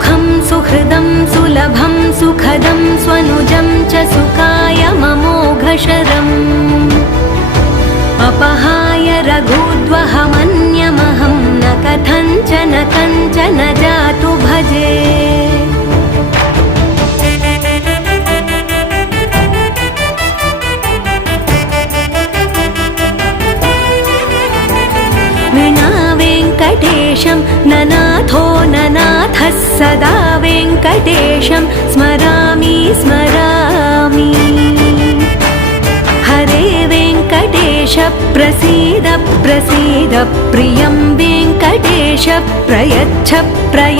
सुखं सुहृदं सुलभं सुखदं स्वनुजं च सुखाय ममोघशरम् अपहाय रघुद्वहमन्यमहं न कथञ्चन कञ्चन जातु भजे। विना वेङ्कटेशं ननाथो ननाथः सदा वेङ्कटेशं स्मरामि स्मरामि। हरे वेङ्कटेश प्रसीद प्रसीद प्रियं वेङ्कटेश प्रयच्छ प्रयच्छ।